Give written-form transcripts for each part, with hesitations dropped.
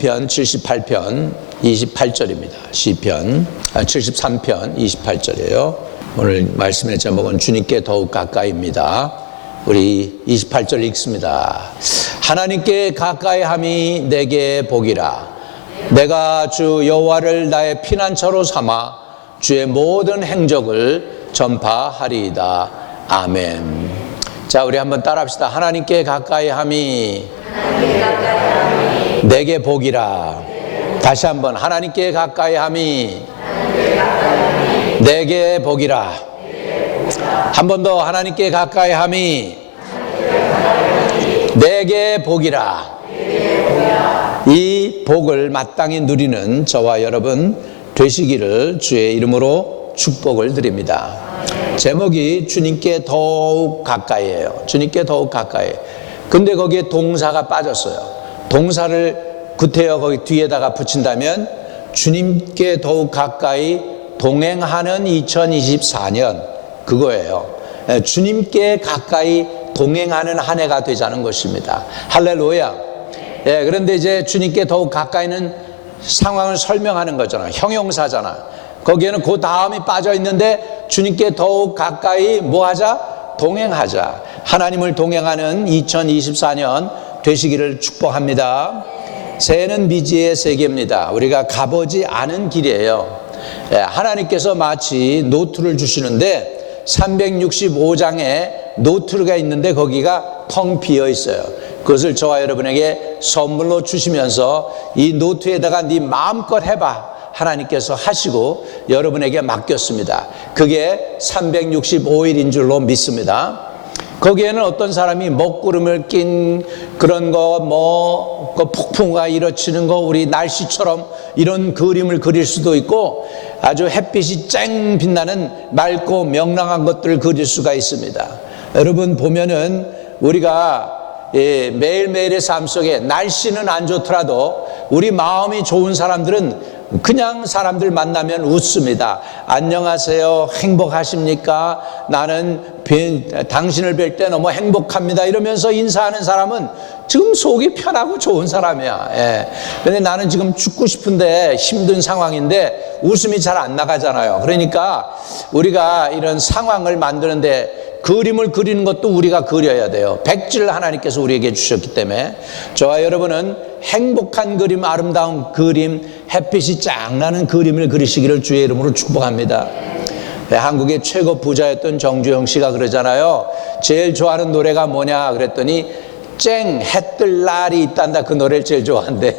시편 78편 28절입니다. 시편 73편 28절이에요. 오늘 말씀의 제목은 주님께 더욱 가까이입니다. 우리 28절 읽습니다. 하나님께 가까이함이 내게 복이라. 내가 주 여호와를 나의 피난처로 삼아 주의 모든 행적을 전파하리이다. 아멘. 자, 우리 한번 따라합시다. 하나님께 가까이함이 내게 복이라. 다시 한번 하나님께 가까이함이 내게 복이라. 한 번 더 하나님께 가까이함이 내게 복이라. 이 복을 마땅히 누리는 저와 여러분 되시기를 주의 이름으로 축복을 드립니다. 제목이 주님께 더욱 가까이예요. 주님께 더욱 가까이. 근데 거기에 동사가 빠졌어요. 동사를 구태여 거기 뒤에다가 붙인다면 주님께 더욱 가까이 동행하는 2024년 그거예요. 주님께 가까이 동행하는 한 해가 되자는 것입니다. 할렐루야. 그런데 이제 주님께 더욱 가까이는 상황을 설명하는 거잖아. 형용사잖아. 거기에는 그 다음이 빠져 있는데 주님께 더욱 가까이 뭐 하자? 동행하자. 하나님을 동행하는 2024년 되시기를 축복합니다. 새해는 미지의 세계입니다. 우리가 가보지 않은 길이에요. 하나님께서 마치 노트를 주시는데 365장에 노트가 있는데 거기가 텅 비어 있어요. 그것을 저와 여러분에게 선물로 주시면서 이 노트에다가 네 마음껏 해봐 하나님께서 하시고 여러분에게 맡겼습니다. 그게 365일인 줄로 믿습니다. 거기에는 어떤 사람이 먹구름을 낀 그런 거, 그 폭풍우가 일어치는 거, 우리 날씨처럼 이런 그림을 그릴 수도 있고 아주 햇빛이 쨍 빛나는 맑고 명랑한 것들을 그릴 수가 있습니다. 여러분 보면은 우리가 매일매일의 삶 속에 날씨는 안 좋더라도 우리 마음이 좋은 사람들은 그냥 사람들 만나면 웃습니다. 안녕하세요. 행복하십니까? 나는 당신을 뵐 때 너무 행복합니다. 이러면서 인사하는 사람은 지금 속이 편하고 좋은 사람이야. 근데 나는 지금 죽고 싶은데 힘든 상황인데 웃음이 잘 안 나가잖아요. 그러니까 우리가 이런 상황을 만드는데 그림을 그리는 것도 우리가 그려야 돼요. 백지를 하나님께서 우리에게 주셨기 때문에 저와 여러분은 행복한 그림, 아름다운 그림, 햇빛이 쫙 나는 그림을 그리시기를 주의 이름으로 축복합니다. 한국의 최고 부자였던 정주영 씨가 그러잖아요. 제일 좋아하는 노래가 뭐냐 그랬더니 쨍 해뜰 날이 있단다. 그 노래를 제일 좋아한대.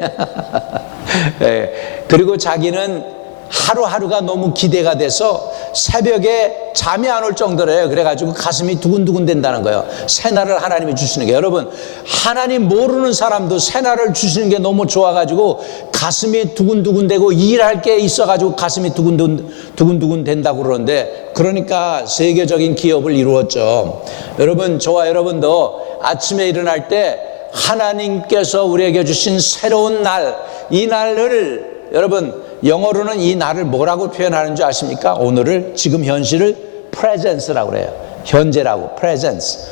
그리고 자기는 하루하루가 너무 기대가 돼서 새벽에 잠이 안 올 정도래요. 그래가지고 가슴이 두근두근 된다는 거예요. 새날을 하나님이 주시는 게. 여러분 하나님 모르는 사람도 새날을 주시는 게 너무 좋아가지고 가슴이 두근두근 되고 일할 게 있어가지고 가슴이 두근두근 된다고 그러는데, 그러니까 세계적인 기업을 이루었죠. 여러분 저와 여러분도 아침에 일어날 때 하나님께서 우리에게 주신 새로운 날, 이 날을 여러분 영어로는 이 날을 뭐라고 표현하는 줄 아십니까? 오늘을, 지금 현실을 presence라고 그래요. 현재라고, presence.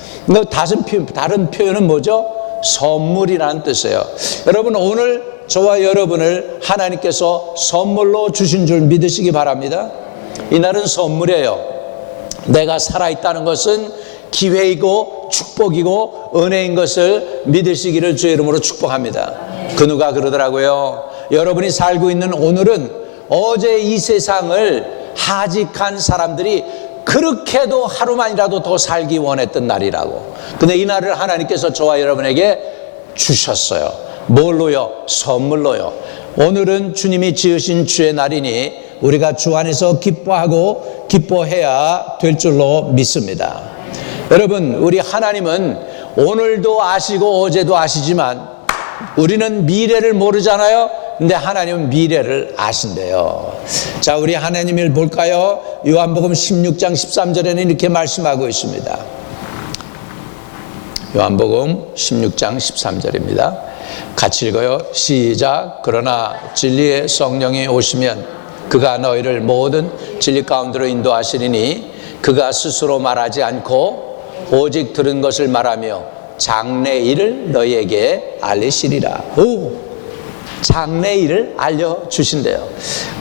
다른 표현은 뭐죠? 선물이라는 뜻이에요. 여러분 오늘 저와 여러분을 하나님께서 선물로 주신 줄 믿으시기 바랍니다. 이 날은 선물이에요. 내가 살아있다는 것은 기회이고 축복이고 은혜인 것을 믿으시기를 주의 이름으로 축복합니다. 그 누가 그러더라고요. 여러분이 살고 있는 오늘은 어제 이 세상을 하직한 사람들이 그렇게도 하루만이라도 더 살기 원했던 날이라고. 근데 이 날을 하나님께서 저와 여러분에게 주셨어요. 뭘로요? 선물로요. 오늘은 주님이 지으신 주의 날이니 우리가 주 안에서 기뻐하고 기뻐해야 될 줄로 믿습니다. 여러분 우리 하나님은 오늘도 아시고 어제도 아시지만 우리는 미래를 모르잖아요. 근데 하나님은 미래를 아신대요. 자, 우리 하나님을 볼까요? 요한복음 16장 13절에는 이렇게 말씀하고 있습니다. 요한복음 16장 13절입니다. 같이 읽어요. 시작. 그러나 진리의 성령이 오시면 그가 너희를 모든 진리 가운데로 인도하시리니 그가 스스로 말하지 않고 오직 들은 것을 말하며 장래 일을 너희에게 알리시리라. 오, 장래일을 알려주신대요.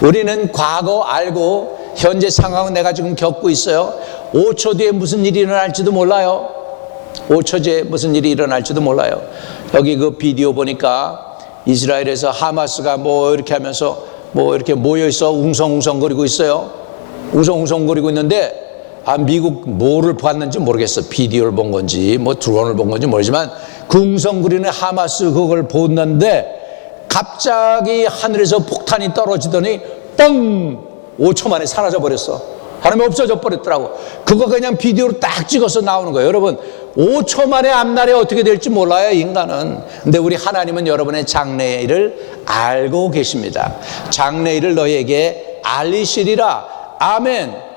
우리는 과거 알고 현재 상황은 내가 지금 겪고 있어요. 5초 뒤에 무슨 일이 일어날지도 몰라요. 5초 뒤에 무슨 일이 일어날지도 몰라요. 여기 그 비디오 보니까 이스라엘에서 하마스가 뭐 이렇게 하면서 뭐 이렇게 모여있어 웅성웅성거리고 있어요. 웅성웅성거리고 있는데 미국 뭐를 봤는지 모르겠어. 비디오를 본 건지 뭐 드론을 본 건지 모르지만 그 웅성거리는 하마스 그걸 보는데 갑자기 하늘에서 폭탄이 떨어지더니 뻥 5초 만에 사라져 버렸어. 하나님이 없어져 버렸더라고. 그거 그냥 비디오로 딱 찍어서 나오는 거예요. 여러분 5초 만에 앞날이 어떻게 될지 몰라요, 인간은. 근데 우리 하나님은 여러분의 장래일을 알고 계십니다. 장래일을 너희에게 알리시리라. 아멘.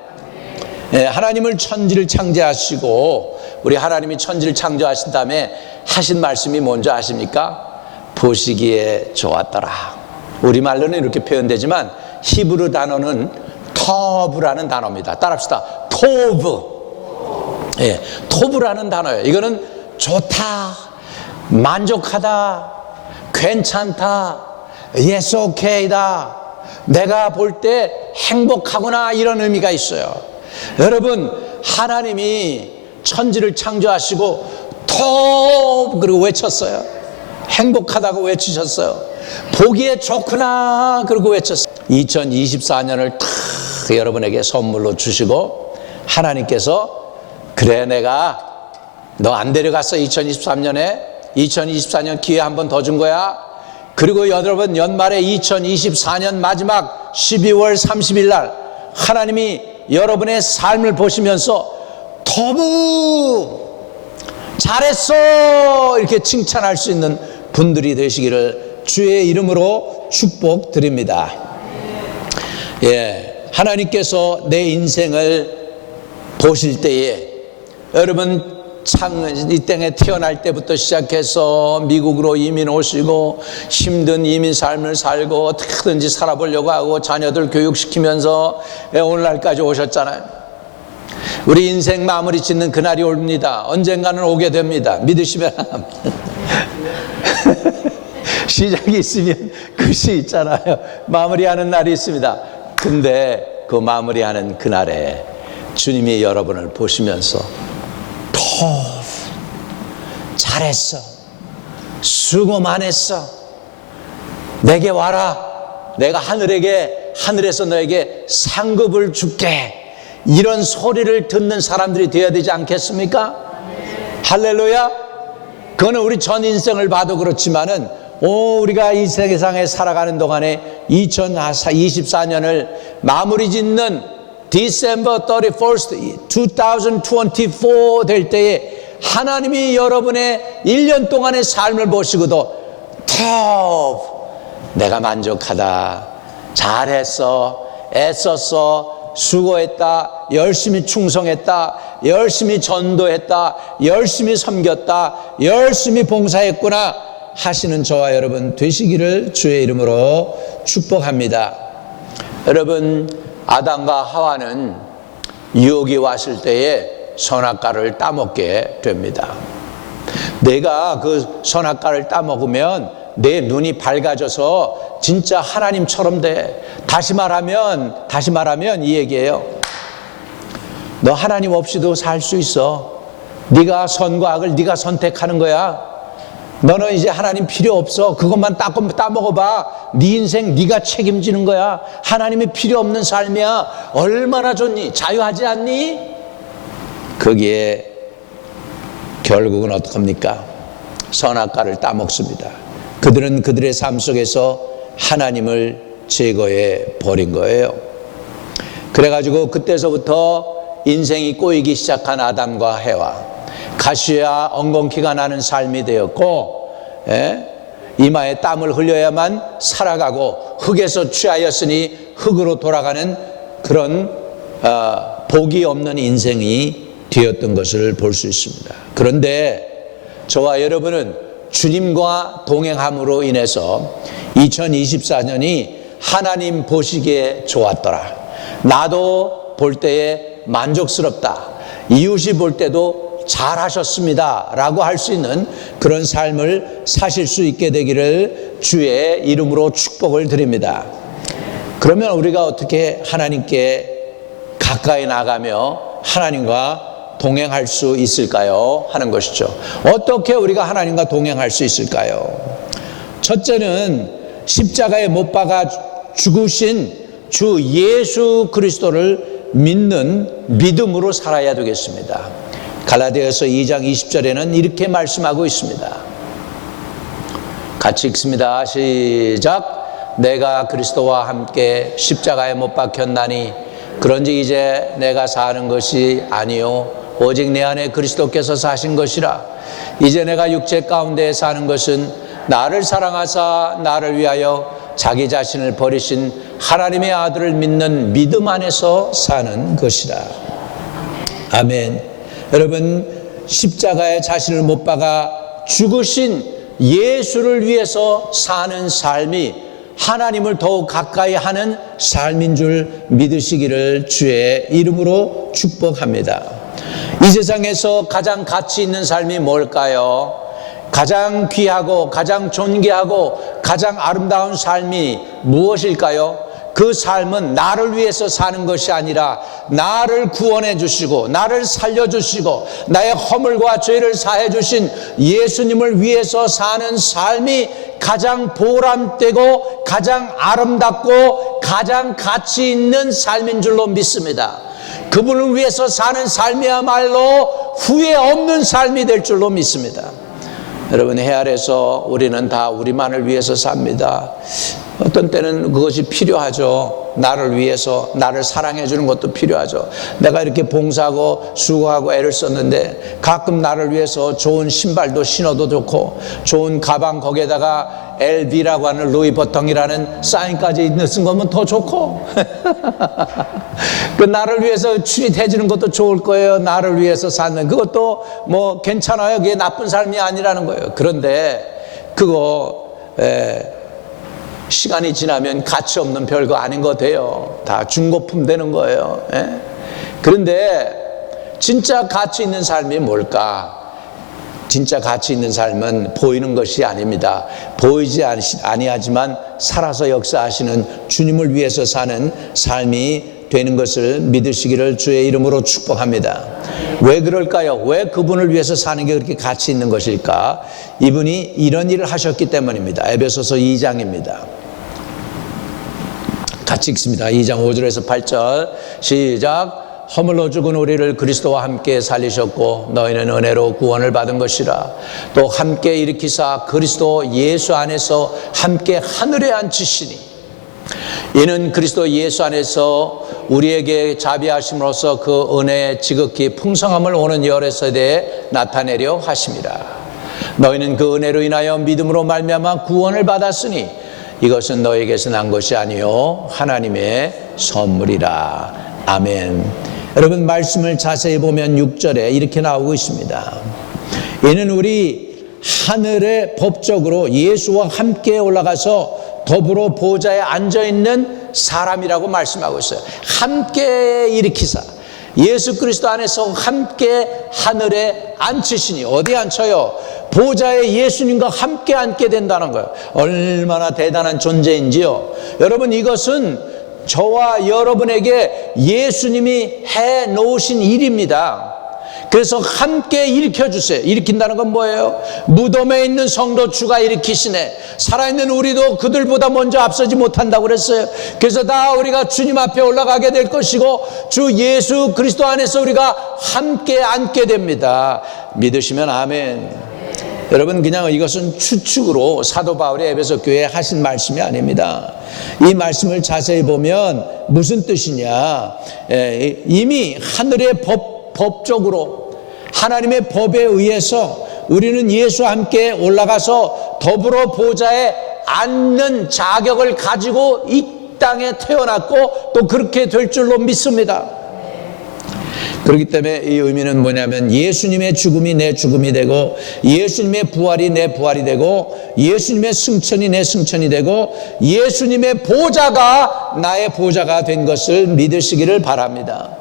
네, 하나님을 천지를 창조하시고 우리 하나님이 천지를 창조하신 다음에 하신 말씀이 뭔지 아십니까? 보시기에 좋았더라. 우리말로는 이렇게 표현되지만 히브리 단어는 토브라는 단어입니다. 따라합시다. 토브. 예, 토브라는 단어예요. 이거는 좋다, 만족하다, 괜찮다, yes, okay다, 내가 볼 때 행복하구나, 이런 의미가 있어요. 여러분 하나님이 천지를 창조하시고 토브 그리고 외쳤어요. 행복하다고 외치셨어요. 보기에 좋구나 그리고 외쳤어요. 2024년을 탁 여러분에게 선물로 주시고 하나님께서 그래 내가 너 안 데려갔어. 2023년에 2024년 기회 한 번 더 준 거야. 그리고 여러분 연말에 2024년 마지막 12월 30일 날 하나님이 여러분의 삶을 보시면서 토브 잘했어 이렇게 칭찬할 수 있는 분들이 되시기를 주의 이름으로 축복드립니다. 예, 하나님께서 내 인생을 보실 때에 여러분 이 땅에 태어날 때부터 시작해서 미국으로 이민 오시고 힘든 이민 삶을 살고 어떻게든지 살아보려고 하고 자녀들 교육시키면서 오늘날까지 오셨잖아요. 우리 인생 마무리 짓는 그날이 옵니다. 언젠가는 오게 됩니다. 믿으시면 시작이 있으면 끝이 있잖아요. 마무리하는 날이 있습니다. 근데 그 마무리하는 그날에 주님이 여러분을 보시면서 잘했어, 수고 많았어, 내게 와라, 내가 하늘에서 너에게 상급을 줄게, 이런 소리를 듣는 사람들이 되어야 되지 않겠습니까? 할렐루야. 그거는 우리 전 인생을 봐도 그렇지만은 우리가 이 세상에 살아가는 동안에 2024년을 마무리 짓는 December 31st, 2024 될 때에 하나님이 여러분의 1년 동안의 삶을 보시고도 내가 만족하다, 잘했어, 애썼어, 수고했다, 열심히 충성했다, 열심히 전도했다, 열심히 섬겼다, 열심히 봉사했구나 하시는 저와 여러분 되시기를 주의 이름으로 축복합니다. 여러분 아담과 하와는 유혹이 왔을 때에 선악과를 따먹게 됩니다. 내가 그 선악과를 따먹으면 내 눈이 밝아져서 진짜 하나님처럼 돼. 다시 말하면 이 얘기예요. 너 하나님 없이도 살 수 있어. 네가 선과 악을 네가 선택하는 거야. 너는 이제 하나님 필요 없어. 그것만 따먹어봐. 네 인생 네가 책임지는 거야. 하나님이 필요 없는 삶이야. 얼마나 좋니? 자유하지 않니? 거기에 결국은 어떡합니까? 선악과를 따먹습니다. 그들은 그들의 삶 속에서 하나님을 제거해 버린 거예요. 그래가지고 그때서부터 인생이 꼬이기 시작한 아담과 해와, 가시와 엉겅퀴가 나는 삶이 되었고, 이마에 땀을 흘려야만 살아가고 흙에서 취하였으니 흙으로 돌아가는 그런 복이 없는 인생이 되었던 것을 볼 수 있습니다. 그런데 저와 여러분은 주님과 동행함으로 인해서 2024년이 하나님 보시기에 좋았더라, 나도 볼 때에 만족스럽다, 이웃이 볼 때도 잘하셨습니다 라고 할 수 있는 그런 삶을 사실 수 있게 되기를 주의 이름으로 축복을 드립니다. 그러면 우리가 어떻게 하나님께 가까이 나가며 하나님과 동행할 수 있을까요? 하는 것이죠. 어떻게 우리가 하나님과 동행할 수 있을까요? 첫째는 십자가에 못 박아 죽으신 주 예수 그리스도를 믿는 믿음으로 살아야 되겠습니다. 갈라디아서 2장 20절에는 이렇게 말씀하고 있습니다. 같이 읽습니다. 시작. 내가 그리스도와 함께 십자가에 못 박혔나니 그런지 이제 내가 사는 것이 아니요 오직 내 안에 그리스도께서 사신 것이라. 이제 내가 육체 가운데 사는 것은 나를 사랑하사 나를 위하여 자기 자신을 버리신 하나님의 아들을 믿는 믿음 안에서 사는 것이라. 아멘. 여러분, 십자가에 자신을 못 박아 죽으신 예수를 위해서 사는 삶이 하나님을 더욱 가까이 하는 삶인 줄 믿으시기를 주의 이름으로 축복합니다. 이 세상에서 가장 가치 있는 삶이 뭘까요? 가장 귀하고 가장 존귀하고 가장 아름다운 삶이 무엇일까요? 그 삶은 나를 위해서 사는 것이 아니라 나를 구원해 주시고 나를 살려 주시고 나의 허물과 죄를 사해 주신 예수님을 위해서 사는 삶이 가장 보람되고 가장 아름답고 가장 가치 있는 삶인 줄로 믿습니다. 그분을 위해서 사는 삶이야말로 후회 없는 삶이 될 줄로 믿습니다. 여러분, 해 아래서 우리는 다 우리만을 위해서 삽니다. 어떤 때는 그것이 필요하죠. 나를 위해서 나를 사랑해 주는 것도 필요하죠. 내가 이렇게 봉사하고 수고하고 애를 썼는데 가끔 나를 위해서 좋은 신발도 신어도 좋고 좋은 가방 거기에다가 LV라고 하는 루이버통이라는 사인까지 넣은 거면 더 좋고 그 나를 위해서 출입해 주는 것도 좋을 거예요. 나를 위해서 사는 그것도 뭐 괜찮아요. 그게 나쁜 삶이 아니라는 거예요. 그런데 그거 시간이 지나면 가치 없는 별거 아닌 거 돼요. 다 중고품 되는 거예요. 그런데 진짜 가치 있는 삶이 뭘까? 진짜 가치 있는 삶은 보이는 것이 아닙니다. 보이지 아니하지만 살아서 역사하시는 주님을 위해서 사는 삶이 되는 것을 믿으시기를 주의 이름으로 축복합니다. 왜 그럴까요? 왜 그분을 위해서 사는 게 그렇게 가치 있는 것일까? 이분이 이런 일을 하셨기 때문입니다. 에베소서 2장입니다. 같이 읽습니다. 2장 5절에서 8절 시작. 허물로 죽은 우리를 그리스도와 함께 살리셨고 너희는 은혜로 구원을 받은 것이라. 또 함께 일으키사 그리스도 예수 안에서 함께 하늘에 앉히시니 이는 그리스도 예수 안에서 우리에게 자비하심으로써 그 은혜의 지극히 풍성함을 오는 열의 세대에 나타내려 하심이라. 너희는 그 은혜로 인하여 믿음으로 말미암아 구원을 받았으니 이것은 너희에게서 난 것이 아니요 하나님의 선물이라. 아멘. 여러분, 말씀을 자세히 보면 6절에 이렇게 나오고 있습니다. 이는 우리 하늘의 법적으로 예수와 함께 올라가서 더불어 보좌에 앉아있는 사람이라고 말씀하고 있어요. 함께 일으키사 예수 그리스도 안에서 함께 하늘에 앉히시니. 어디 앉혀요? 보좌에 예수님과 함께 앉게 된다는 거예요. 얼마나 대단한 존재인지요. 여러분, 이것은 저와 여러분에게 예수님이 해 놓으신 일입니다. 그래서 함께 일으켜주세요. 일으킨다는 건 뭐예요? 무덤에 있는 성도 주가 일으키시네. 살아있는 우리도 그들보다 먼저 앞서지 못한다고 그랬어요. 그래서 다 우리가 주님 앞에 올라가게 될 것이고 주 예수 그리스도 안에서 우리가 함께 앉게 됩니다. 믿으시면 아멘. 여러분, 그냥 이것은 추측으로 사도 바울이 에베소 교회에 하신 말씀이 아닙니다. 이 말씀을 자세히 보면 무슨 뜻이냐? 이미 하늘의 법적으로 하나님의 법에 의해서 우리는 예수와 함께 올라가서 더불어 보좌에 앉는 자격을 가지고 이 땅에 태어났고 또 그렇게 될 줄로 믿습니다. 그렇기 때문에 이 의미는 뭐냐면 예수님의 죽음이 내 죽음이 되고 예수님의 부활이 내 부활이 되고 예수님의 승천이 내 승천이 되고 예수님의 보좌가 나의 보좌가 된 것을 믿으시기를 바랍니다.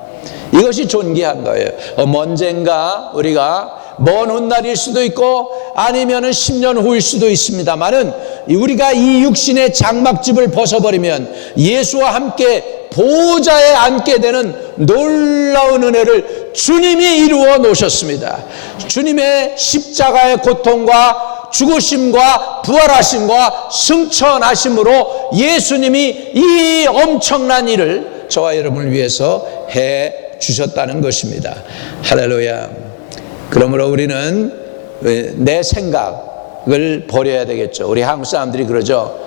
이것이 존귀한 거예요. 언젠가 우리가 먼 훗날일 수도 있고 아니면은 10년 후일 수도 있습니다만은 우리가 이 육신의 장막집을 벗어버리면 예수와 함께 보좌에 앉게 되는 놀라운 은혜를 주님이 이루어 놓으셨습니다. 주님의 십자가의 고통과 죽으심과 부활하심과 승천하심으로 예수님이 이 엄청난 일을 저와 여러분을 위해서 해 주셨다는 것입니다. 할렐루야. 그러므로 우리는 내 생각을 버려야 되겠죠. 우리 한국 사람들이 그러죠.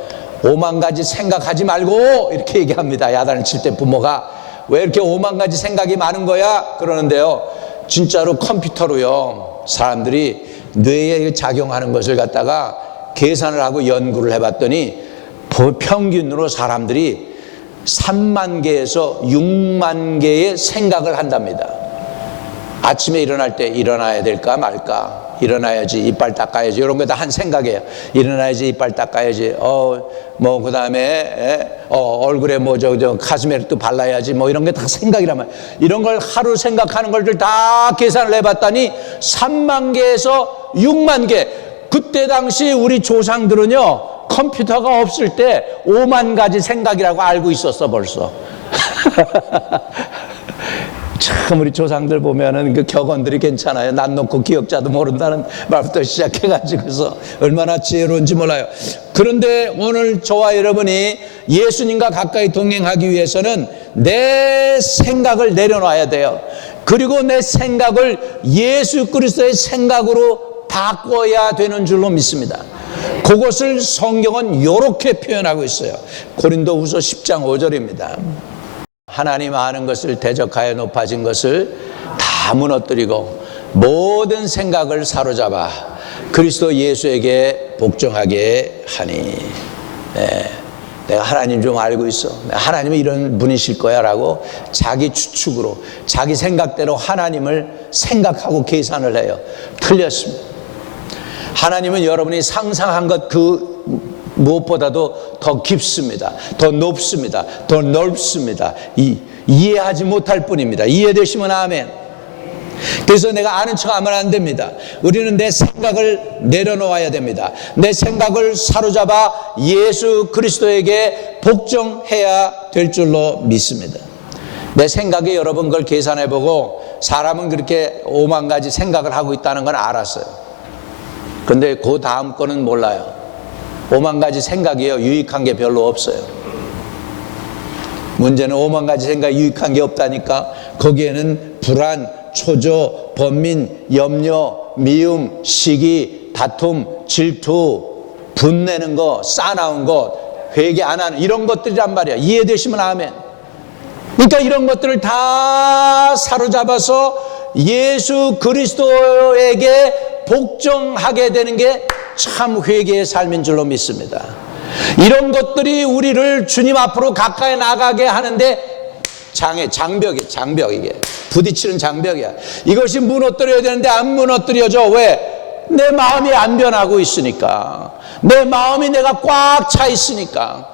5만 가지 생각하지 말고 이렇게 얘기합니다. 야단을 칠 때 부모가 왜 이렇게 5만 가지 생각이 많은 거야? 그러는데요. 진짜로 컴퓨터로요. 사람들이 뇌에 작용하는 것을 갖다가 계산을 하고 연구를 해봤더니 평균으로 사람들이 3만 개에서 6만 개의 생각을 한답니다. 아침에 일어날 때 일어나야 될까 말까, 일어나야지 이빨 닦아야지, 이런 거 다 한 생각이에요. 일어나야지 이빨 닦아야지, 그 다음에 얼굴에 가슴에 또 발라야지, 이런 게 다 생각이란 말이에요. 이런 걸 하루 생각하는 것들 다 계산을 해봤더니 3만 개에서 6만 개. 그때 당시 우리 조상들은요 컴퓨터가 없을 때 5만 가지 생각이라고 알고 있었어 벌써. 참 우리 조상들 보면은 그 격언들이 괜찮아요. 난 놓고 기억자도 모른다는 말부터 시작해가지고서 얼마나 지혜로운지 몰라요. 그런데 오늘 저와 여러분이 예수님과 가까이 동행하기 위해서는 내 생각을 내려놔야 돼요. 그리고 내 생각을 예수 그리스도의 생각으로 바꿔야 되는 줄로 믿습니다. 그것을 성경은 이렇게 표현하고 있어요. 고린도후서 10장 5절입니다. 하나님 아는 것을 대적하여 높아진 것을 다 무너뜨리고 모든 생각을 사로잡아 그리스도 예수에게 복종하게 하니. 내가 하나님 좀 알고 있어. 하나님은 이런 분이실 거야 라고 자기 추측으로 자기 생각대로 하나님을 생각하고 계산을 해요. 틀렸습니다. 하나님은 여러분이 상상한 것 무엇보다도 더 깊습니다. 더 높습니다. 더 넓습니다. 이해하지 못할 뿐입니다. 이해되시면 아멘. 그래서 내가 아는 척 하면 안 됩니다. 우리는 내 생각을 내려놓아야 됩니다. 내 생각을 사로잡아 예수 그리스도에게 복종해야 될 줄로 믿습니다. 내 생각에 여러분 그걸 계산해보고 사람은 그렇게 5만 가지 생각을 하고 있다는 건 알았어요. 그런데 그 다음 거는 몰라요. 5만 가지 생각이요 유익한 게 별로 없어요. 문제는 5만 가지 생각이 유익한 게 없다니까. 거기에는 불안, 초조, 번민, 염려, 미움, 시기, 다툼, 질투, 분내는 거, 싸나운 것, 회개 안 하는 이런 것들이란 말이야. 이해되시면 아멘. 그러니까 이런 것들을 다 사로잡아서 예수 그리스도에게 복종하게 되는 게 참 회개의 삶인 줄로 믿습니다. 이런 것들이 우리를 주님 앞으로 가까이 나가게 하는데 장벽 이게 부딪히는 장벽이야. 이것이 무너뜨려야 되는데 안 무너뜨려져. 왜? 내 마음이 안 변하고 있으니까. 내 마음이 내가 꽉 차 있으니까.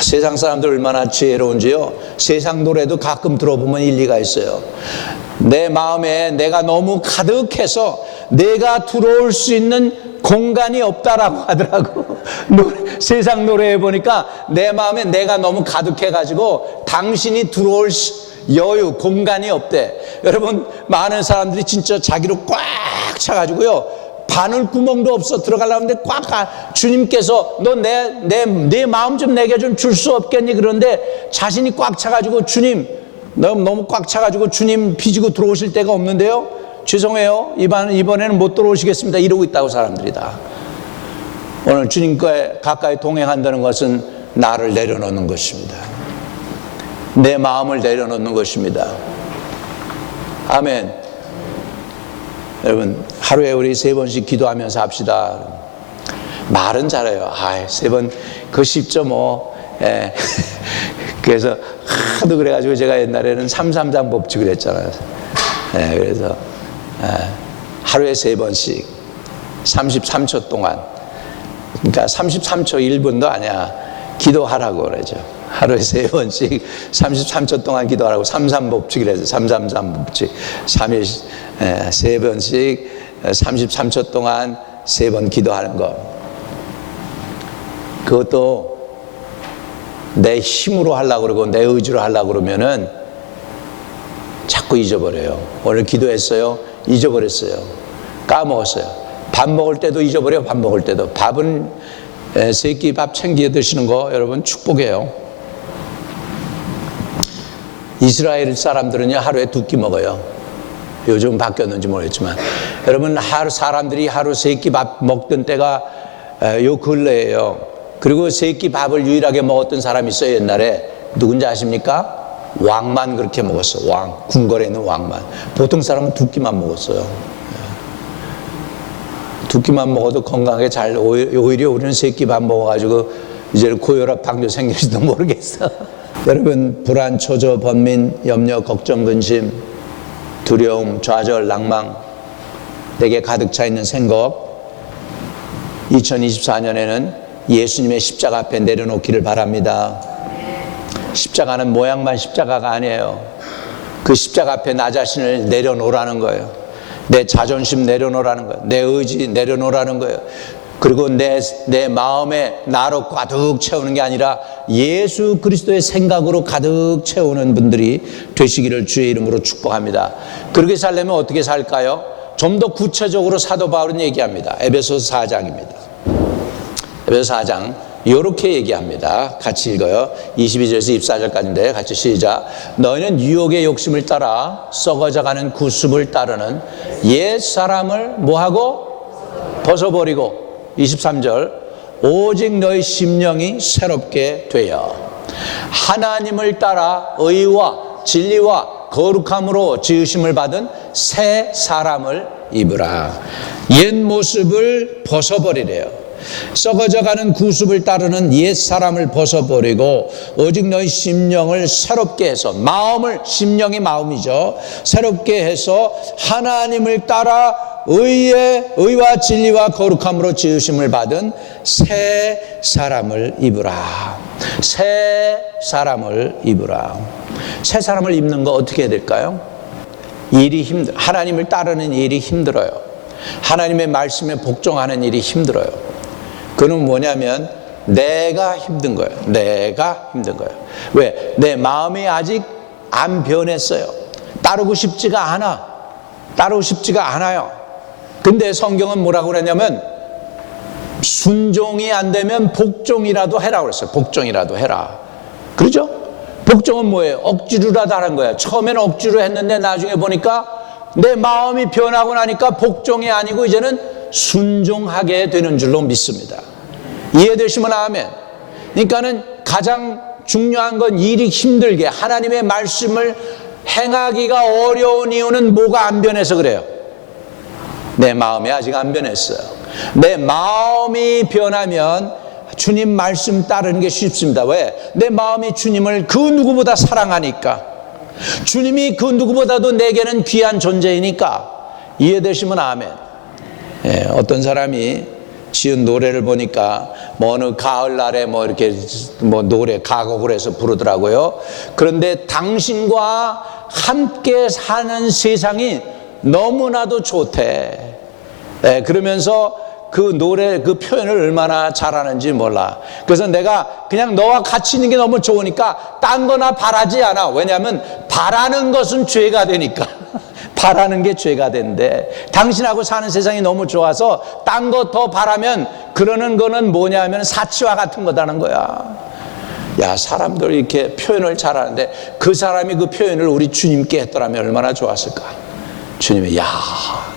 세상 사람들 얼마나 지혜로운지요. 세상 노래도 가끔 들어보면 일리가 있어요. 내 마음에 내가 너무 가득해서 내가 들어올 수 있는 공간이 없다라고 하더라고. 세상 노래에 보니까 내 마음에 내가 너무 가득해가지고 당신이 들어올 여유, 공간이 없대. 여러분, 많은 사람들이 진짜 자기로 꽉 차가지고요. 바늘 구멍도 없어. 들어가려는데 꽉 주님께서 너 내 마음 좀 내게 좀 줄 수 없겠니? 그런데 자신이 꽉 차가지고 주님, 너무 꽉 차가지고 주님 빚지고 들어오실 데가 없는데요. 죄송해요. 이번에는 못 들어오시겠습니다. 이러고 있다고 사람들이 다. 오늘 주님과 가까이 동행한다는 것은 나를 내려놓는 것입니다. 내 마음을 내려놓는 것입니다. 아멘. 여러분, 하루에 우리 3번씩 기도하면서 합시다. 말은 잘해요. 3번, 그거 쉽죠, 뭐. 예. 그래서 하도 그래가지고 제가 옛날에는 333 법칙을 했잖아요. 예, 그래서 하루에 3번씩 33초 동안, 그러니까 33초 1분도 아니야. 기도하라고 그러죠. 하루에 3번씩 33초 동안 기도하라고 33법칙이라서 333법칙 3일 3번씩 33초 동안 3번 기도하는 거. 그것도 내 힘으로 하려고 그러고 내 의지로 하려고 그러면은 자꾸 잊어버려요. 오늘 기도했어요. 잊어버렸어요. 까먹었어요. 밥 먹을 때도 잊어버려요. 밥 먹을 때도. 밥은 세 끼 밥 챙겨 드시는 거 여러분 축복이에요. 이스라엘 사람들은요 하루에 2끼 먹어요. 요즘 바뀌었는지 모르겠지만 여러분 사람들이 하루 3끼 밥 먹던 때가 요 근래예요. 그리고 3끼 밥을 유일하게 먹었던 사람이 있어요. 옛날에 누군지 아십니까? 왕만 그렇게 먹었어. 왕, 궁궐에 있는 왕만. 보통 사람은 2끼만 먹었어요. 2끼만 먹어도 건강하게 잘, 오히려 우리는 3끼 밥 먹어가지고 이제는 고혈압 당뇨 생길지도 모르겠어. 여러분, 불안, 초조, 번민, 염려, 걱정, 근심, 두려움, 좌절, 낭망, 내게 가득 차 있는 생각, 2024년에는 예수님의 십자가 앞에 내려놓기를 바랍니다. 십자가는 모양만 십자가가 아니에요. 그 십자가 앞에 나 자신을 내려놓으라는 거예요. 내 자존심 내려놓으라는 거예요. 내 의지 내려놓으라는 거예요. 그리고 내 마음에 나로 가득 채우는 게 아니라 예수 그리스도의 생각으로 가득 채우는 분들이 되시기를 주의 이름으로 축복합니다. 그렇게 살려면 어떻게 살까요? 좀 더 구체적으로 사도 바울은 얘기합니다. 에베소서 4장입니다. 에베소서 4장 이렇게 얘기합니다. 같이 읽어요. 22절에서 24절까지인데 같이 시작. 너희는 유혹의 욕심을 따라 썩어져가는 구습을 따르는 옛 사람을 뭐하고? 벗어버리고 23절 오직 너희 심령이 새롭게 되어 하나님을 따라 의와 진리와 거룩함으로 지으심을 받은 새 사람을 입으라. 옛 모습을 벗어버리래요. 썩어져가는 구습을 따르는 옛 사람을 벗어버리고 오직 너희 심령을 새롭게 해서 마음을, 심령이 마음이죠. 새롭게 해서 하나님을 따라 의와 진리와 거룩함으로 지으심을 받은 새 사람을 입으라. 새 사람을 입으라. 새 사람을 입는 거 어떻게 해야 될까요? 하나님을 따르는 일이 힘들어요. 하나님의 말씀에 복종하는 일이 힘들어요. 그는 뭐냐면 내가 힘든 거예요. 내가 힘든 거예요. 왜? 내 마음이 아직 안 변했어요. 따르고 싶지가 않아. 따르고 싶지가 않아요. 근데 성경은 뭐라고 그러냐면 순종이 안 되면 복종이라도 해라 그랬어요. 복종이라도 해라. 그렇죠? 복종은 뭐예요? 억지로라도 하는 거야. 처음에는 억지로 했는데 나중에 보니까 내 마음이 변하고 나니까 복종이 아니고 이제는 순종하게 되는 줄로 믿습니다. 이해되시면 아멘. 그러니까는 가장 중요한 건 일이 힘들게 하나님의 말씀을 행하기가 어려운 이유는 뭐가 안 변해서 그래요? 내 마음이 아직 안 변했어요. 내 마음이 변하면 주님 말씀 따르는 게 쉽습니다. 왜? 내 마음이 주님을 그 누구보다 사랑하니까. 주님이 그 누구보다도 내게는 귀한 존재이니까. 이해되시면 아멘. 예, 어떤 사람이 지은 노래를 보니까 어느 가을날에 이렇게 노래 가곡을 해서 부르더라고요. 그런데 당신과 함께 사는 세상이 너무나도 좋대. 네, 그러면서 그 노래 그 표현을 얼마나 잘하는지 몰라. 그래서 내가 그냥 너와 같이 있는 게 너무 좋으니까 딴 거나 바라지 않아. 왜냐하면 바라는 것은 죄가 되니까. 바라는 게 죄가 된대. 당신하고 사는 세상이 너무 좋아서 딴 거 더 바라면 그러는 거는 뭐냐면 사치와 같은 거다는 거야. 야, 사람들 이렇게 표현을 잘하는데 그 사람이 그 표현을 우리 주님께 했더라면 얼마나 좋았을까. 주님이 야,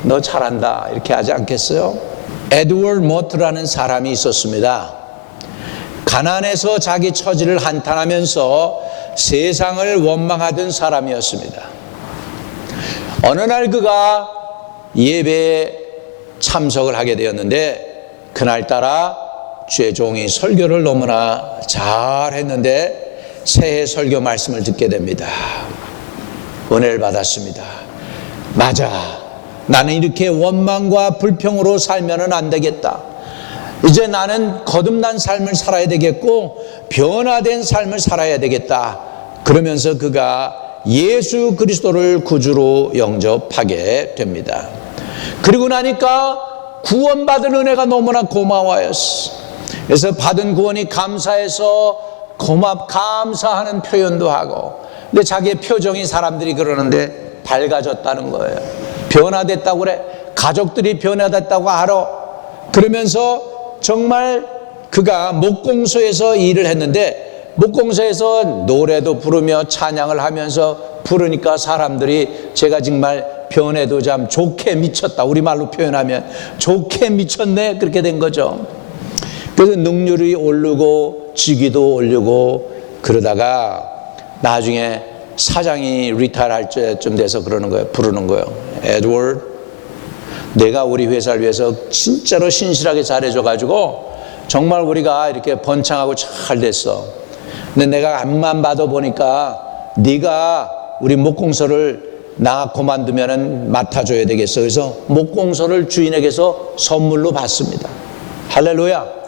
너 잘한다 이렇게 하지 않겠어요? 에드워드 모트라는 사람이 있었습니다. 가난해서 자기 처지를 한탄하면서 세상을 원망하던 사람이었습니다. 어느 날 그가 예배에 참석을 하게 되었는데 그날따라 주의 종이 설교를 너무나 잘했는데 새해 설교 말씀을 듣게 됩니다. 은혜를 받았습니다. 맞아, 나는 이렇게 원망과 불평으로 살면은 안 되겠다. 이제 나는 거듭난 삶을 살아야 되겠고 변화된 삶을 살아야 되겠다. 그러면서 그가 예수 그리스도를 구주로 영접하게 됩니다. 그리고 나니까 구원받은 은혜가 너무나 고마워였어. 그래서 받은 구원이 감사해서 감사하는 표현도 하고, 근데 자기의 표정이 사람들이 그러는데 밝아졌다는 거예요. 변화됐다고 그래. 가족들이 변화됐다고 알아. 그러면서 정말 그가 목공소에서 일을 했는데, 목공소에서 노래도 부르며 찬양을 하면서 부르니까 사람들이 제가 정말 변해도 참 좋게 미쳤다, 우리말로 표현하면 좋게 미쳤네, 그렇게 된 거죠. 그래서 능률이 오르고 직위도 오르고, 그러다가 나중에 사장이 리타일 할 때쯤 돼서 그러는 거예요. 부르는 거예요. 에드워드, 내가 우리 회사를 위해서 진짜로 신실하게 잘해줘가지고 정말 우리가 이렇게 번창하고 잘 됐어. 근데 내가 앞만 봐도 보니까 네가 우리 목공소를 나 그만두면 맡아줘야 되겠어. 그래서 목공소를 주인에게서 선물로 받습니다. 할렐루야.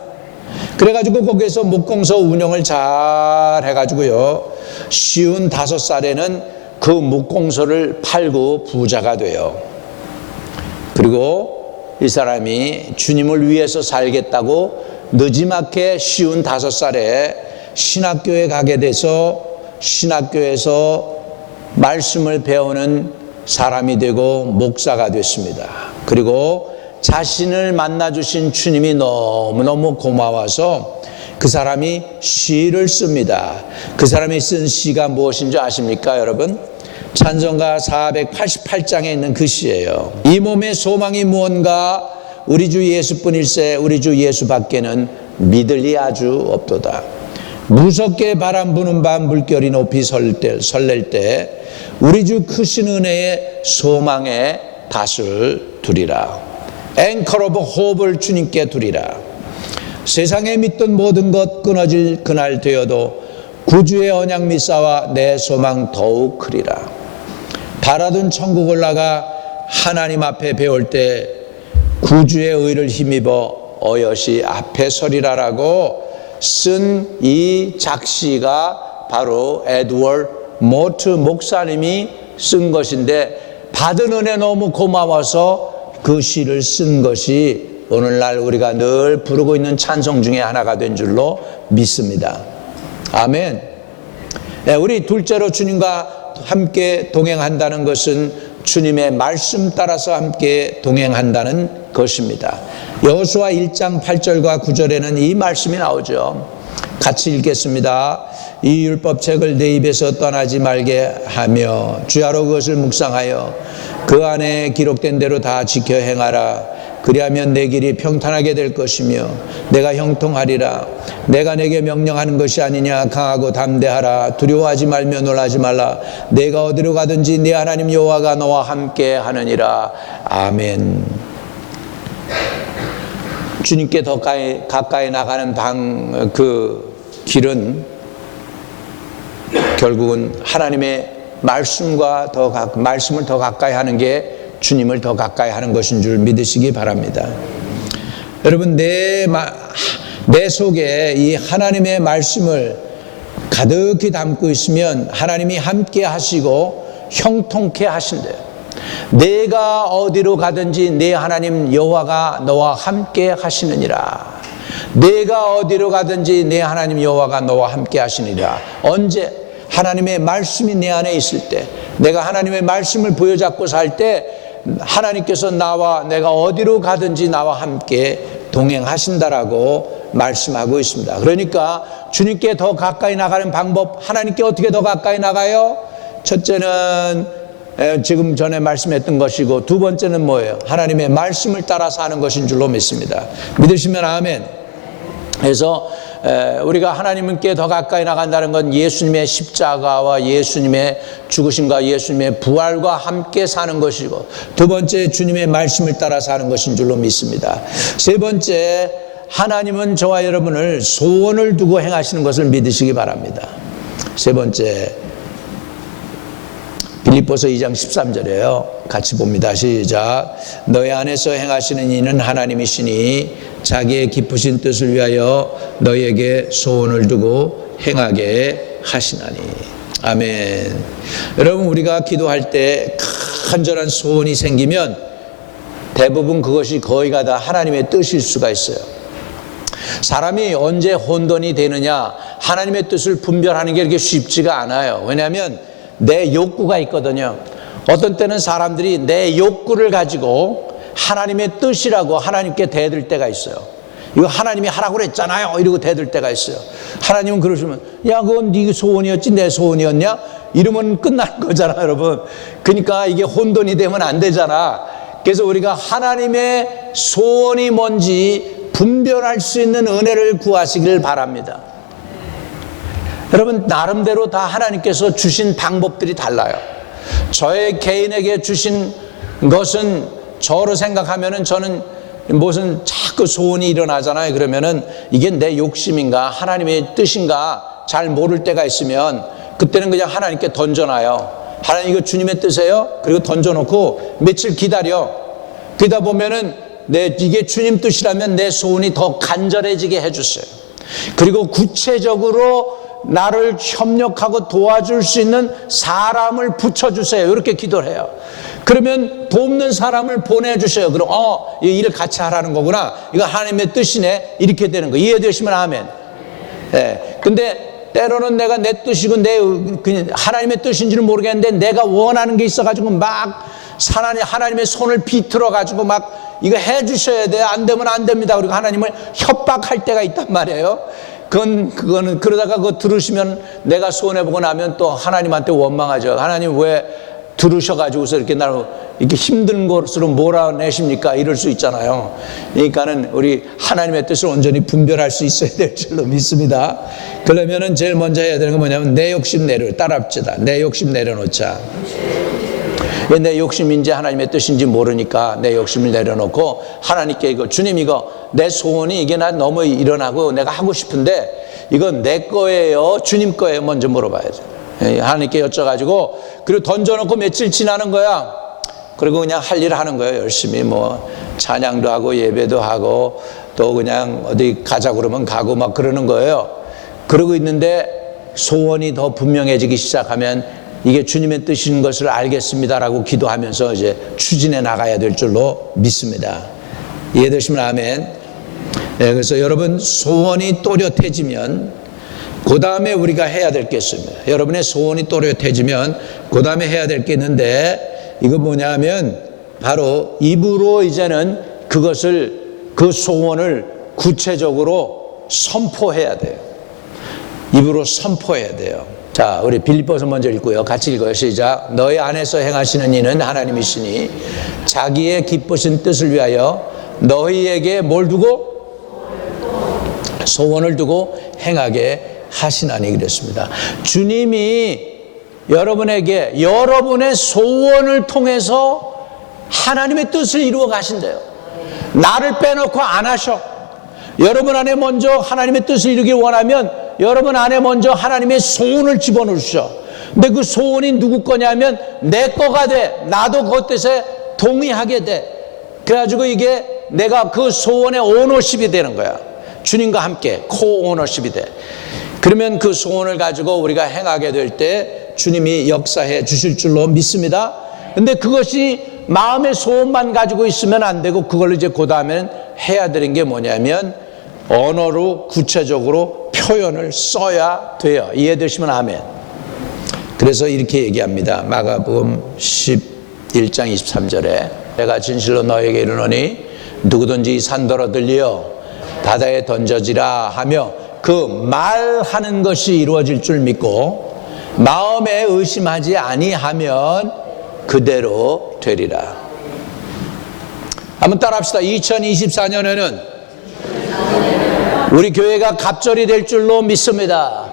그래가지고 거기에서 목공소 운영을 잘 해가지고요, 55살에는 그 목공소를 팔고 부자가 돼요. 그리고 이 사람이 주님을 위해서 살겠다고 늦지막히 55살에 신학교에 가게 돼서 신학교에서 말씀을 배우는 사람이 되고 목사가 됐습니다. 그리고 자신을 만나주신 주님이 너무너무 고마워서 그 사람이 시를 씁니다. 그 사람이 쓴 시가 무엇인지 아십니까, 여러분? 찬송가 488장에 있는 그 시예요. 이 몸의 소망이 무언가 우리 주 예수뿐일세, 우리 주 예수밖에는 믿을 리 아주 없도다. 무섭게 바람 부는 밤 물결이 높이 설렐 때 우리 주 크신 은혜의 소망의 닷을 두리라. 앵커 오브 호흡을 주님께 두리라. 세상에 믿던 모든 것 끊어질 그날 되어도 구주의 언약 미사와 내 소망 더욱 크리라. 바라던 천국 올라가 하나님 앞에 배울 때 구주의 의를 힘입어 어여시 앞에 서리라라고 쓴 이 작시가 바로 에드워드 모트 목사님이 쓴 것인데, 받은 은혜 너무 고마워서 그 시를 쓴 것이 오늘날 우리가 늘 부르고 있는 찬송 중에 하나가 된 줄로 믿습니다. 아멘. 우리 둘째로 주님과 함께 동행한다는 것은 주님의 말씀 따라서 함께 동행한다는 것입니다. 여호수아 1장 8절과 9절에는 이 말씀이 나오죠. 같이 읽겠습니다. 이 율법책을 내 입에서 떠나지 말게 하며 주야로 그것을 묵상하여 그 안에 기록된 대로 다 지켜 행하라. 그리하면 내 길이 평탄하게 될 것이며 내가 형통하리라. 내가 내게 명령하는 것이 아니냐. 강하고 담대하라. 두려워하지 말며 놀라지 말라. 내가 어디로 가든지 네 하나님 여호와가 너와 함께 하느니라. 아멘. 주님께 더 가까이 나가는 그 길은 결국은 하나님의 말씀과 말씀을 더 가까이 하는 게 주님을 더 가까이 하는 것인 줄 믿으시기 바랍니다. 여러분, 내 속에 이 하나님의 말씀을 가득히 담고 있으면 하나님이 함께 하시고 형통케 하신대요. 내가 어디로 가든지 내 하나님 여호와가 너와 함께 하시느니라. 내가 어디로 가든지 내 하나님 여호와가 너와 함께 하시느니라. 언제? 하나님의 말씀이 내 안에 있을 때, 내가 하나님의 말씀을 부여잡고 살 때 하나님께서 내가 어디로 가든지 나와 함께 동행하신다라고 말씀하고 있습니다. 그러니까 주님께 더 가까이 나가는 방법, 하나님께 어떻게 더 가까이 나가요? 첫째는 지금 전에 말씀했던 것이고, 두 번째는 뭐예요? 하나님의 말씀을 따라 사는 것인 줄로 믿습니다. 믿으시면 아멘. 그래서 우리가 하나님께 더 가까이 나간다는 건 예수님의 십자가와 예수님의 죽으심과 예수님의 부활과 함께 사는 것이고, 두 번째 주님의 말씀을 따라 사는 것인 줄로 믿습니다. 세 번째, 하나님은 저와 여러분을 소원을 두고 행하시는 것을 믿으시기 바랍니다. 세 번째, 빌립보서 2장 13절에요. 같이 봅니다. 시작. 너희 안에서 행하시는 이는 하나님이시니 자기의 기쁘신 뜻을 위하여 너희에게 소원을 두고 행하게 하시나니. 아멘. 여러분, 우리가 기도할 때 간절한 소원이 생기면 대부분 그것이 거의가 다 하나님의 뜻일 수가 있어요. 사람이 언제 혼돈이 되느냐, 하나님의 뜻을 분별하는 게 이렇게 쉽지가 않아요. 왜냐하면 내 욕구가 있거든요. 어떤 때는 사람들이 내 욕구를 가지고 하나님의 뜻이라고 하나님께 대들 때가 있어요. 이거 하나님이 하라고 그랬잖아요 이러고 대들 때가 있어요. 하나님은 그러시면 야, 그건 네 소원이었지 내 소원이었냐? 이러면 끝나는 거잖아, 여러분. 그러니까 이게 혼돈이 되면 안 되잖아. 그래서 우리가 하나님의 소원이 뭔지 분별할 수 있는 은혜를 구하시길 바랍니다. 여러분, 나름대로 다 하나님께서 주신 방법들이 달라요. 저의 개인에게 주신 것은 저로 생각하면은 저는 무슨 자꾸 소원이 일어나잖아요. 그러면은 이게 내 욕심인가 하나님의 뜻인가 잘 모를 때가 있으면 그때는 그냥 하나님께 던져놔요. 하나님 이거 주님의 뜻이에요? 그리고 던져놓고 며칠 기다려. 그러다 보면은 이게 주님 뜻이라면 내 소원이 더 간절해지게 해주세요. 그리고 구체적으로 나를 협력하고 도와줄 수 있는 사람을 붙여주세요. 이렇게 기도를 해요. 그러면 돕는 사람을 보내주세요. 그럼 이 일을 같이 하라는 거구나. 이거 하나님의 뜻이네. 이렇게 되는 거 이해되시면 아멘. 예. 근데 때로는 내가 내 뜻이고 하나님의 뜻인지는 모르겠는데 내가 원하는 게 있어가지고 막 하나님의 손을 비틀어 가지고 막 이거 해주셔야 돼. 안 되면 안 됩니다. 그리고 하나님을 협박할 때가 있단 말이에요. 그거는 그러다가 그거 들으시면 내가 손해보고 나면 또 하나님한테 원망하죠. 하나님 왜 들으셔가지고서 이렇게 나를 이렇게 힘든 것으로 몰아내십니까? 이럴 수 있잖아요. 그러니까는 우리 하나님의 뜻을 온전히 분별할 수 있어야 될 줄로 믿습니다. 그러면은 제일 먼저 해야 되는 건 뭐냐면 내 욕심 따라합시다. 내 욕심 내려놓자. 내 욕심인지 하나님의 뜻인지 모르니까 내 욕심을 내려놓고 하나님께 이거 주님 이거 내 소원이 이게 나 너무 일어나고 내가 하고 싶은데 이건 내 거예요 주님 거예요 먼저 물어봐야죠. 하나님께 여쭤가지고 그리고 던져놓고 며칠 지나는 거야. 그리고 그냥 할 일 하는 거예요. 열심히 뭐 찬양도 하고 예배도 하고 또 그냥 어디 가자 그러면 가고 막 그러는 거예요. 그러고 있는데 소원이 더 분명해지기 시작하면 이게 주님의 뜻인 것을 알겠습니다라고 기도하면서 이제 추진해 나가야 될 줄로 믿습니다. 이해되시면 아멘. 네, 그래서 여러분 소원이 또렷해지면 그 다음에 우리가 해야 될 게 있습니다. 여러분의 소원이 또렷해지면 그 다음에 해야 될 게 있는데 이거 뭐냐면 바로 입으로 이제는 그 소원을 구체적으로 선포해야 돼요. 입으로 선포해야 돼요. 자, 우리 빌립보서 먼저 읽고요. 같이 읽어요. 시작. 너희 안에서 행하시는 이는 하나님이시니 자기의 기쁘신 뜻을 위하여 너희에게 뭘 두고? 소원을 두고 행하게 하시나니 그랬습니다. 주님이 여러분에게 여러분의 소원을 통해서 하나님의 뜻을 이루어 가신대요. 나를 빼놓고 안 하셔. 여러분 안에 먼저 하나님의 뜻을 이루기 원하면 여러분 안에 먼저 하나님의 소원을 집어넣으셔. 근데 그 소원이 누구 거냐면 내 거가 돼. 나도 그 뜻에 동의하게 돼. 그래가지고 이게 내가 그 소원의 오너십이 되는 거야. 주님과 함께 코오너십이 돼. 그러면 그 소원을 가지고 우리가 행하게 될 때 주님이 역사해 주실 줄로 믿습니다. 근데 그것이 마음의 소원만 가지고 있으면 안 되고 그걸 이제 그 다음에는 해야 되는 게 뭐냐면 언어로 구체적으로 표현을 써야 돼요. 이해되시면 아멘. 그래서 이렇게 얘기합니다. 마가복음 11장 23절에 내가 진실로 너에게 이르노니 누구든지 산더러 들려 바다에 던져지라 하며 그 말하는 것이 이루어질 줄 믿고 마음에 의심하지 아니하면 그대로 되리라. 한번 따라합시다. 2024년에는 우리 교회가 갑절이 될 줄로 믿습니다.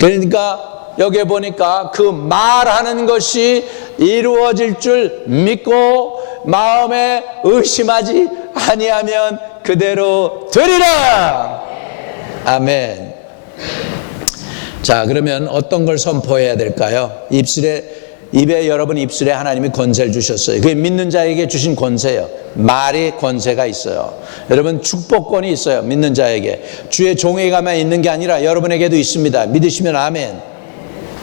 그러니까 여기에 보니까 그 말하는 것이 이루어질 줄 믿고 마음에 의심하지 아니하면 그대로 되리라. 아멘. 자, 그러면 어떤 걸 선포해야 될까요? 입에 여러분 입술에 하나님이 권세를 주셨어요. 그게 믿는 자에게 주신 권세예요. 말의 권세가 있어요. 여러분 축복권이 있어요. 믿는 자에게. 주의 종에게만 있는 게 아니라 여러분에게도 있습니다. 믿으시면 아멘.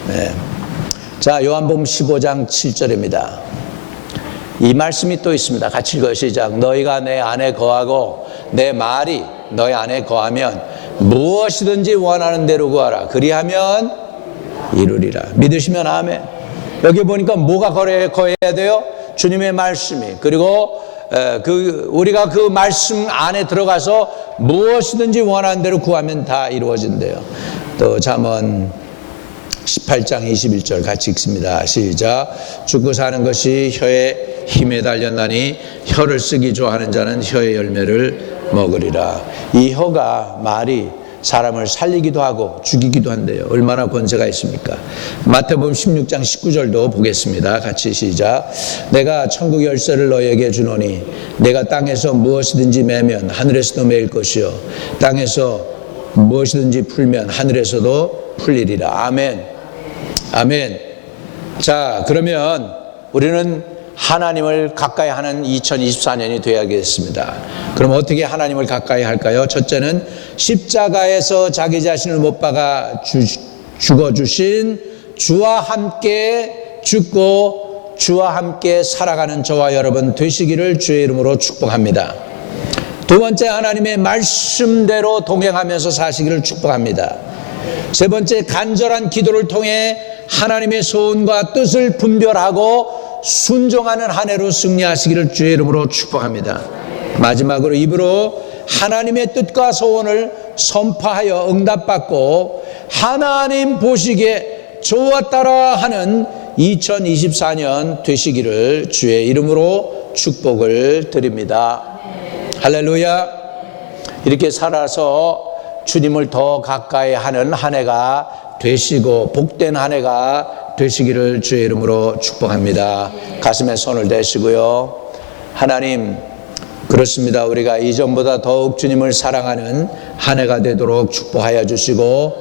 네. 자, 요한복음 15장 7절입니다. 이 말씀이 또 있습니다. 같이 읽어 시작. 너희가 내 안에 거하고 내 말이 너희 안에 거하면 무엇이든지 원하는 대로 구하라. 그리하면 이루리라. 믿으시면 아멘. 여기 보니까 뭐가 거해야 돼요? 주님의 말씀이. 그리고 우리가 그 말씀 안에 들어가서 무엇이든지 원하는 대로 구하면 다 이루어진대요. 또 잠언 18장 21절 같이 읽습니다. 시작. 죽고 사는 것이 혀에 힘에 달렸나니 혀를 쓰기 좋아하는 자는 혀의 열매를 먹으리라. 이 혀가 말이 사람을 살리기도 하고 죽이기도 한대요. 얼마나 권세가 있습니까? 마태복음 16장 19절도 보겠습니다. 같이 시작. 내가 천국 열쇠를 너에게 주노니 내가 땅에서 무엇이든지 매면 하늘에서도 매일 것이요 땅에서 무엇이든지 풀면 하늘에서도 풀리리라. 아멘. 아멘. 자, 그러면 우리는 하나님을 가까이 하는 2024년이 되어야겠습니다. 그럼 어떻게 하나님을 가까이 할까요? 첫째는 십자가에서 자기 자신을 못 박아 죽어주신 주와 함께 죽고 주와 함께 살아가는 저와 여러분 되시기를 주의 이름으로 축복합니다. 두 번째, 하나님의 말씀대로 동행하면서 사시기를 축복합니다. 세 번째, 간절한 기도를 통해 하나님의 소원과 뜻을 분별하고 순종하는 한 해로 승리하시기를 주의 이름으로 축복합니다. 마지막으로 입으로 하나님의 뜻과 소원을 선포하여 응답받고 하나님 보시기에 좋았다라 하는 2024년 되시기를 주의 이름으로 축복을 드립니다. 할렐루야. 이렇게 살아서 주님을 더 가까이 하는 한 해가 되시고 복된 한 해가 되시기를 주의 이름으로 축복합니다. 가슴에 손을 대시고요. 하나님, 그렇습니다. 우리가 이전보다 더욱 주님을 사랑하는 한 해가 되도록 축복하여 주시고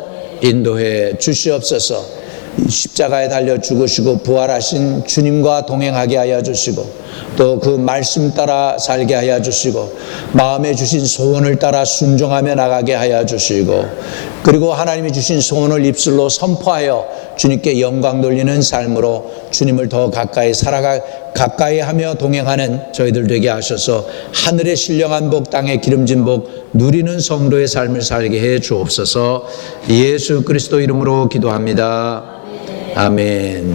인도해 주시옵소서. 십자가에 달려 죽으시고 부활하신 주님과 동행하게 하여 주시고 또 그 말씀 따라 살게 하여 주시고 마음에 주신 소원을 따라 순종하며 나가게 하여 주시고 그리고 하나님이 주신 소원을 입술로 선포하여 주님께 영광 돌리는 삶으로 주님을 더 가까이 하며 동행하는 저희들 되게 하셔서 하늘의 신령한 복 땅의 기름진 복 누리는 성도의 삶을 살게 해 주옵소서. 예수 그리스도 이름으로 기도합니다. 아멘.